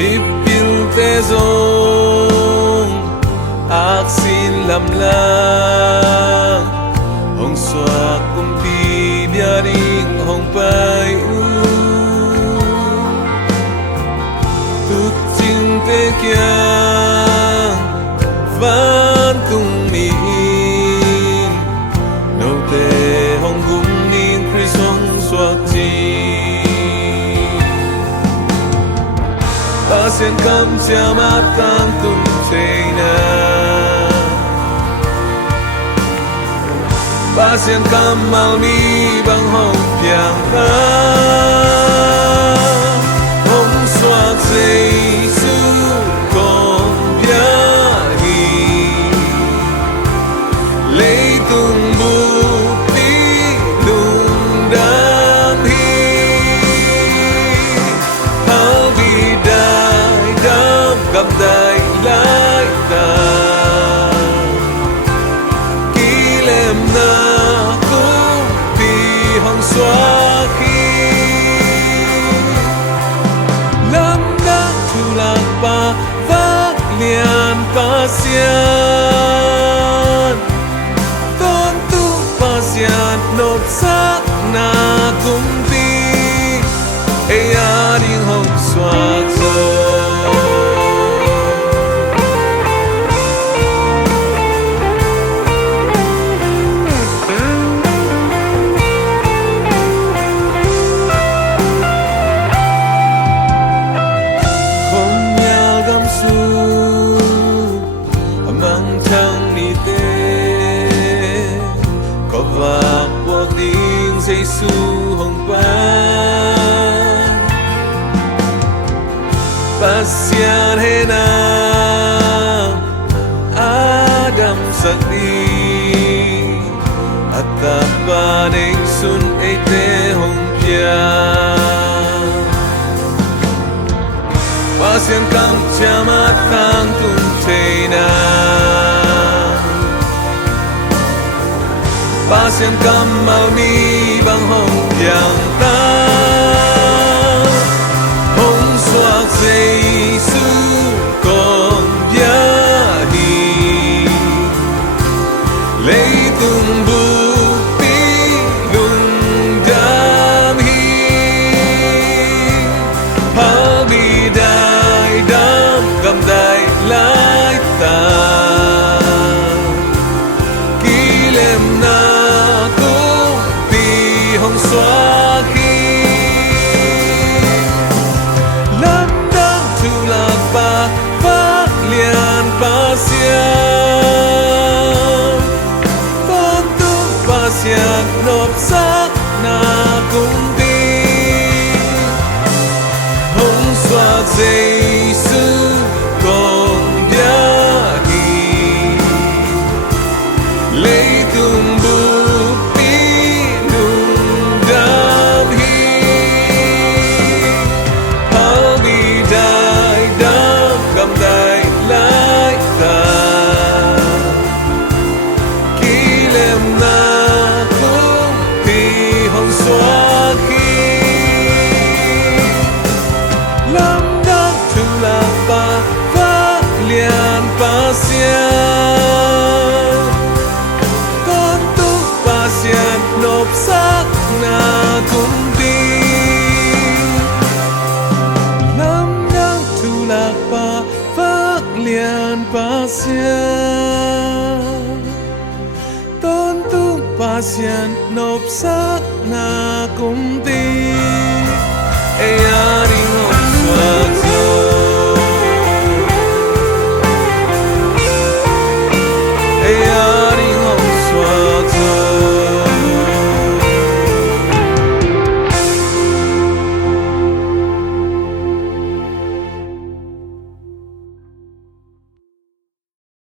mi pil te zong ak sin lam lang hong xoa kum pi bia ding hong pai u tuk ching te kia van tung mi in no te hong gum ning Chris hong xoa chi pasien kam chia mat tang tum te na pasien kam mal mi bang hong piang ta hong xoa Giêsu con bia hi lấy tung bu đi lung đam hi hao bi dai đam gặp dai lai ta kỷ lem na cũng vì hong xoa khi lâm đã thu lạc ba vác liền pasian tôn tu pasian nộp xác na cũng đi ai à ding hong xoa Giêsu hong pan pasian hena Adam sakdi atapa ning sun ete hong pia pasian kam chamat tang tum teina pasien kam mal mi bang hong piang ta hong xoa Giêsu con bia hi lấy tung bu pi lung đam hi ha bi dai đam gam dai lai ta hong xoa khi lâm đang thu lạc ba vác liền pasian tôn tu pasian nộp xác na cũng đi hong xoa Giêsu con bia hi lấy tung bu pasian tôn tu pasian nộp xác na cũng đi lâm đang thu lạc ba vác liền pasian tôn tu pasian nộp xác na cũng đi